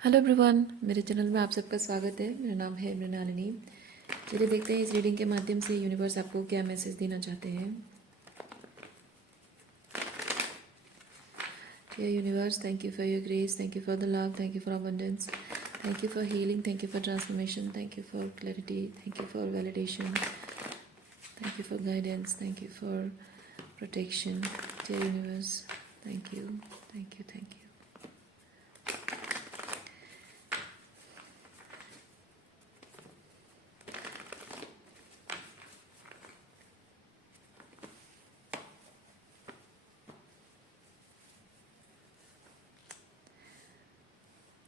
Hello everyone, मेरे channel में आप सबका स्वागत है। मेरा नाम है मृणालिनी। चलिए देखते हैं इस रीडिंग के माध्यम से यूनिवर्स आपको क्या मैसेज देना चाहते हैं। Dear universe, thank you for your grace, thank you for the love, thank you for abundance, thank you for healing, thank you for transformation, thank you for clarity, thank you for validation, thank you for guidance, thank you for protection. Dear universe, thank you, thank you, thank you.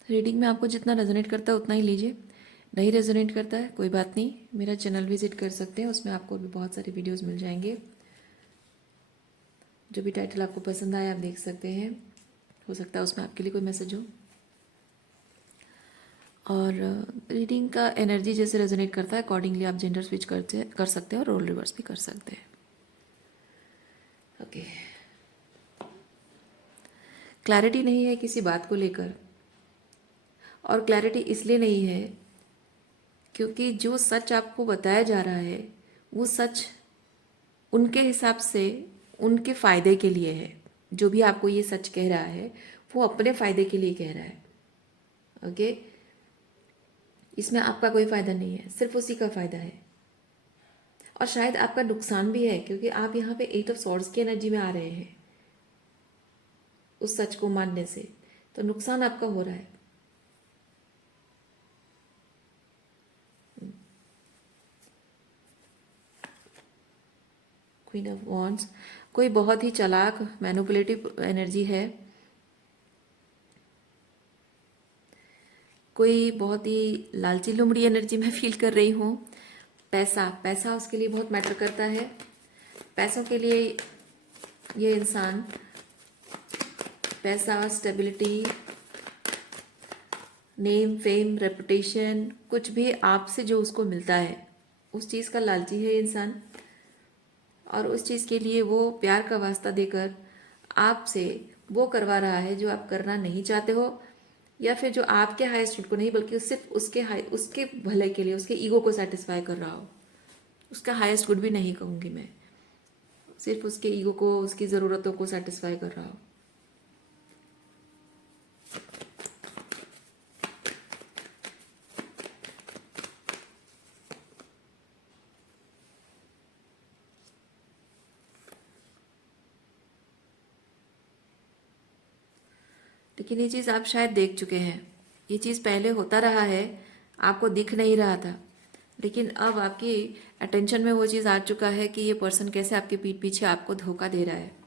Reading में आपको जितना resonate करता है उतना ही लीजिए, नहीं resonate करता है कोई बात नहीं, मेरा चैनल विजिट कर सकते हैं, उसमें आपको भी बहुत सारे वीडियोस मिल जाएंगे। जो भी टाइटल आपको पसंद आए आप देख सकते हैं, हो सकता है उसमें आपके लिए कोई मैसेज हो। और रीडिंग का एनर्जी जैसे रेजोनेट करता है अकॉर्डिंगली आप जेंडर स्विच कर सकते हैं और रोल रिवर्स भी कर सकते हैं। ओके, क्लैरिटी नहीं है किसी बात को लेकर, और क्लैरिटी इसलिए नहीं है क्योंकि जो सच आपको बताया जा रहा है वो सच उनके हिसाब से उनके फ़ायदे के लिए है। जो भी आपको ये सच कह रहा है वो अपने फ़ायदे के लिए कह रहा है। ओके, इसमें आपका कोई फ़ायदा नहीं है, सिर्फ उसी का फ़ायदा है। और शायद आपका नुकसान भी है क्योंकि आप यहाँ पे 8 ऑफ सॉर्ड्स की एनर्जी में आ रहे हैं उस सच को मानने से, तो नुकसान आपका हो रहा है। क्वीन ऑफ वॉन्ड्स, कोई बहुत ही चालाक मैनिपुलेटिव एनर्जी है, कोई बहुत ही लालची लुमड़ी एनर्जी में फील कर रही हूँ। पैसा पैसा उसके लिए बहुत मैटर करता है। पैसों के लिए ये इंसान पैसा, स्टेबिलिटी, नेम, फेम, रेपुटेशन, कुछ भी आपसे जो उसको मिलता है उस चीज़ का लालची है इंसान, और उस चीज़ के लिए वो प्यार का वास्ता देकर आपसे वो करवा रहा है जो आप करना नहीं चाहते हो, या फिर जो आपके हाईएस्ट गुड को नहीं बल्कि सिर्फ उसके भले के लिए, उसके ईगो को सेटिस्फाई कर रहा हो। उसका हाईएस्ट गुड भी नहीं कहूँगी मैं, सिर्फ उसके ईगो को, उसकी ज़रूरतों को सेटिस्फाई कर रहा हो। लेकिन ये चीज़ आप शायद देख चुके हैं, ये चीज़ पहले होता रहा है, आपको दिख नहीं रहा था, लेकिन अब आपकी अटेंशन में वो चीज़ आ चुका है कि ये पर्सन कैसे आपके पीठ पीछे आपको धोखा दे रहा है।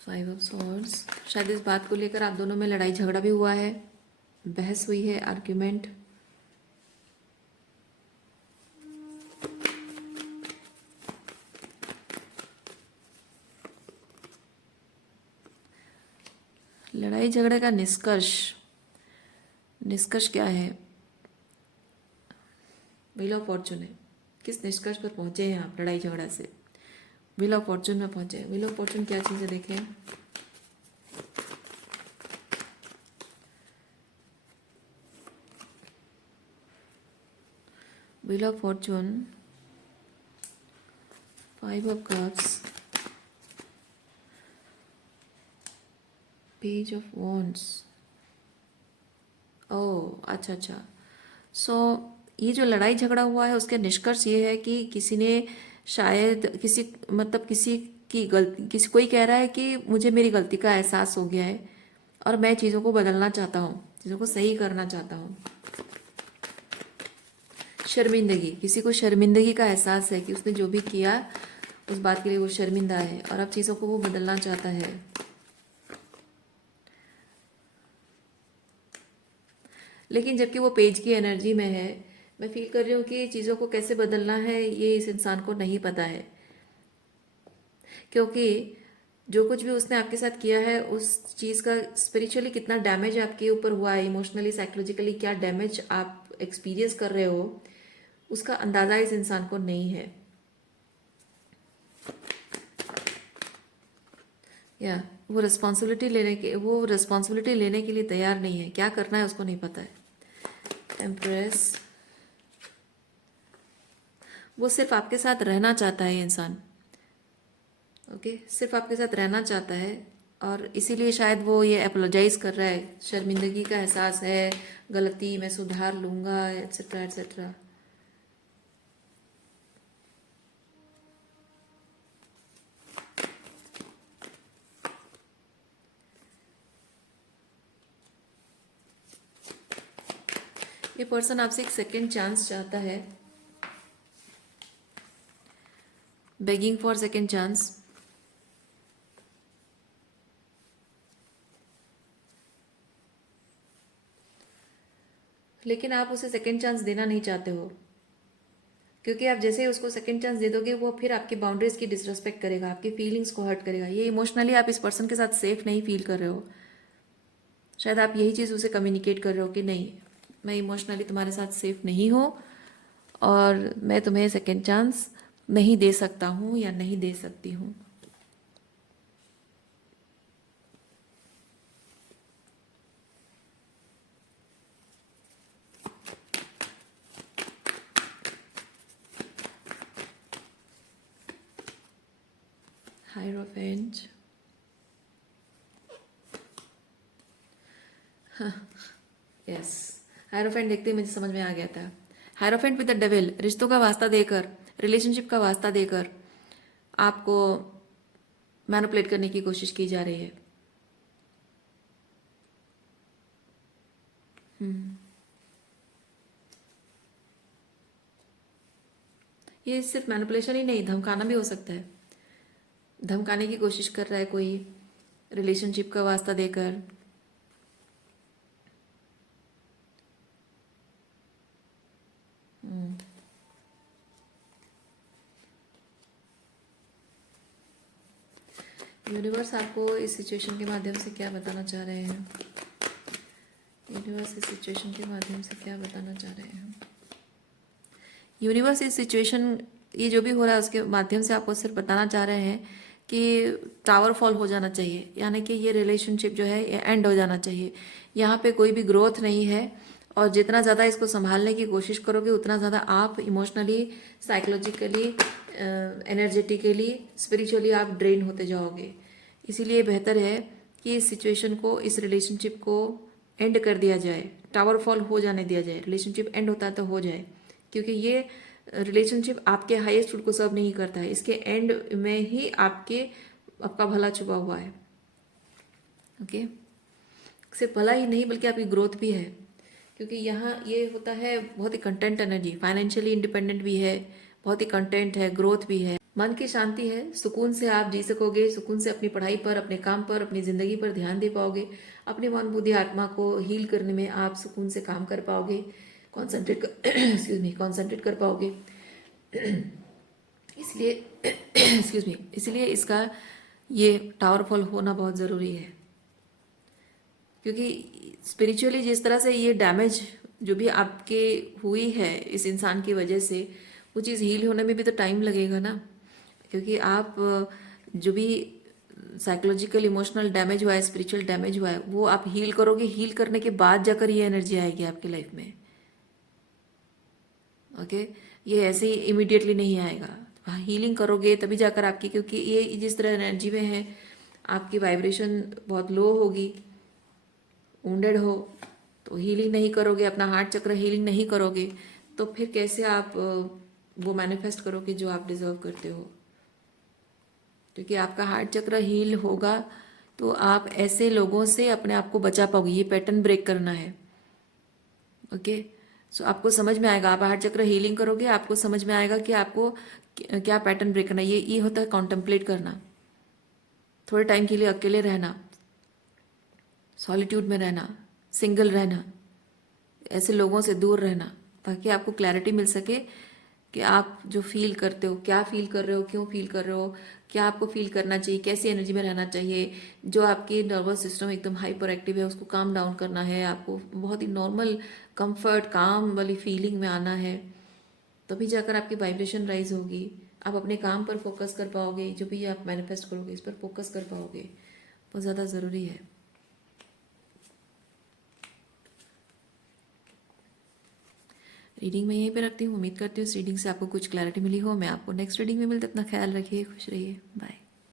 फाइव ऑफ सॉर्ड्स, शायद इस बात को लेकर आप दोनों में लड़ाई झगड़ा भी हुआ है, बहस हुई है, आर्ग्यूमेंट। लड़ाई झगड़े का निष्कर्ष निष्कर्ष क्या है? व्हील ऑफ फॉर्चून है। किस निष्कर्ष पर पहुंचे हैं आप लड़ाई झगड़ा से? व्हील ऑफ फॉर्चून में पहुंचे हैं। व्हील ऑफ फॉर्चून क्या चीज़ है देखें। Wheel of fortune, five of cups, page of wands. Oh अच्छा। सो ये जो लड़ाई झगड़ा हुआ है उसके निष्कर्ष ये है कि किसी ने शायद किसी की गलती, किसी कोई कह रहा है कि मुझे मेरी गलती का एहसास हो गया है और मैं चीज़ों को बदलना चाहता हूँ, चीज़ों को सही करना चाहता हूँ। शर्मिंदगी, किसी को शर्मिंदगी का एहसास है कि उसने जो भी किया उस बात के लिए वो शर्मिंदा है और अब चीज़ों को वो बदलना चाहता है। लेकिन जबकि वो पेज की एनर्जी में है, मैं फील कर रही हूँ कि चीज़ों को कैसे बदलना है ये इस इंसान को नहीं पता है, क्योंकि जो कुछ भी उसने आपके साथ किया है उस चीज़ का स्पिरिचुअली कितना डैमेज आपके ऊपर हुआ है, इमोशनली साइकोलॉजिकली क्या डैमेज आप एक्सपीरियंस कर रहे हो, उसका अंदाज़ा इस इंसान को नहीं है। या वो रिस्पॉन्सिबिलिटी लेने के लिए तैयार नहीं है, क्या करना है उसको नहीं पता है। एम्प्रेस, वो सिर्फ आपके साथ रहना चाहता है ये इंसान। ओके, सिर्फ आपके साथ रहना चाहता है और इसीलिए शायद वो ये अपोलोजाइज कर रहा है, शर्मिंदगी का एहसास है, गलती मैं सुधार लूँगा, एट्सेट्रा एट्सेट्रा। ये पर्सन आपसे एक सेकेंड चांस चाहता है, बेगिंग फॉर सेकेंड चांस। लेकिन आप उसे सेकेंड चांस देना नहीं चाहते हो, क्योंकि आप जैसे ही उसको सेकेंड चांस दे दोगे वो फिर आपकी बाउंड्रीज की डिसरेस्पेक्ट करेगा, आपकी फीलिंग्स को हर्ट करेगा। ये इमोशनली आप इस पर्सन के साथ सेफ नहीं फील कर रहे हो। शायद आप यही चीज़ उसे कम्युनिकेट कर रहे हो कि नहीं, मैं इमोशनली तुम्हारे साथ सेफ नहीं हूँ और मैं तुम्हें सेकेंड चांस नहीं दे सकता हूँ या नहीं दे सकती हूँ। हायरोफेंट, यस, हायरोफेंट देखते ही मुझे समझ में आ गया था। हायरोफेंट विद द डेविल, रिश्तों का वास्ता देकर, रिलेशनशिप का वास्ता देकर आपको मैनिपुलेट करने की कोशिश की जा रही है। ये सिर्फ मैनिपुलेशन ही नहीं, धमकाना भी हो सकता है। धमकाने की कोशिश कर रहा है कोई, रिलेशनशिप का वास्ता देकर। यूनिवर्स आपको इस सिचुएशन के माध्यम से क्या बताना चाह रहे हैं? यूनिवर्स इस सिचुएशन के माध्यम से क्या बताना चाह रहे हैं? यूनिवर्स इस सिचुएशन, ये जो भी हो रहा है उसके माध्यम से आपको सिर्फ बताना चाह रहे हैं कि टावर फॉल हो जाना चाहिए, यानी कि ये रिलेशनशिप जो है ये एंड हो जाना चाहिए। यहाँ पे कोई भी ग्रोथ नहीं है और जितना ज़्यादा इसको संभालने की कोशिश करोगे उतना ज़्यादा आप इमोशनली, साइकोलॉजिकली, एनर्जेटिकली, स्पिरिचुअली आप ड्रेन होते जाओगे। इसीलिए बेहतर है कि इस सिचुएशन को, इस रिलेशनशिप को एंड कर दिया जाए, टावर फॉल हो जाने दिया जाए। रिलेशनशिप एंड होता है तो हो जाए, क्योंकि ये रिलेशनशिप आपके हाईएस्ट गुड को सर्व नहीं करता है। इसके एंड में ही आपका भला छुपा हुआ है। ओके, सिर्फ भला ही नहीं बल्कि आपकी ग्रोथ भी है, क्योंकि यहाँ ये होता है बहुत ही कंटेंट एनर्जी, फाइनेंशियली इंडिपेंडेंट भी है, बहुत ही कंटेंट है, ग्रोथ भी है, मन की शांति है, सुकून से आप जी सकोगे, सुकून से अपनी पढ़ाई पर, अपने काम पर, अपनी ज़िंदगी पर ध्यान दे पाओगे, अपनी मन बुद्धि आत्मा को हील करने में आप सुकून से काम कर पाओगे, कॉन्सेंट्रेट कर पाओगे। इसलिए इसलिए इसका ये टावर फॉल होना बहुत ज़रूरी है, क्योंकि स्पिरिचुअली जिस तरह से ये डैमेज जो भी आपके हुई है इस इंसान की वजह से, वो चीज़ हील होने में भी तो टाइम लगेगा ना। क्योंकि आप जो भी साइकोलॉजिकल इमोशनल डैमेज हुआ है, स्पिरिचुअल डैमेज हुआ है, वो आप हील करोगे, हील करने के बाद जाकर ये एनर्जी आएगी आपकी लाइफ में। ओके, ये ऐसे ही इमिडिएटली नहीं आएगा, हीलिंग करोगे तभी जाकर आपकी, क्योंकि ये जिस तरह एनर्जी में है आपकी वाइब्रेशन बहुत लो होगी, वुंडेड हो, तो हीलिंग नहीं करोगे, अपना हार्ट चक्र हीलिंग नहीं करोगे, तो फिर कैसे आप वो मैनिफेस्ट करोगे जो आप डिजर्व करते हो। क्योंकि आपका हार्ट चक्र हील होगा तो आप ऐसे लोगों से अपने आप को बचा पाओगे। ये पैटर्न ब्रेक करना है। ओके, सो आपको समझ में आएगा, आप हार्ट चक्र हीलिंग करोगे, आपको समझ में आएगा कि आपको क्या पैटर्न ब्रेक करना है। ये होता है कॉन्टेम्पलेट करना, थोड़े टाइम के लिए अकेले रहना, सॉलिट्यूड में रहना, सिंगल रहना, ऐसे लोगों से दूर रहना, ताकि आपको क्लैरिटी मिल सके कि आप जो फील करते हो, क्या फील कर रहे हो, क्यों फील कर रहे हो, क्या आपको फील करना चाहिए, कैसी एनर्जी में रहना चाहिए। जो आपकी नर्वस सिस्टम एकदम हाइपर एक्टिव है उसको काम डाउन करना है, आपको बहुत ही नॉर्मल कंफर्ट काम वाली फीलिंग में आना है। तभी जाकर आपकी वाइब्रेशन राइज होगी, आप अपने काम पर फोकस कर पाओगे, जो भी आप मैनिफेस्ट करोगे इस पर फोकस कर पाओगे। बहुत ज़्यादा ज़रूरी है। रीडिंग मैं यहीं पे रखती हूँ। उम्मीद करती हूँ इस रीडिंग से आपको कुछ क्लैरिटी मिली हो। मैं आपको नेक्स्ट रीडिंग में मिलते, अपना ख्याल रखिए, खुश रहिए, बाय।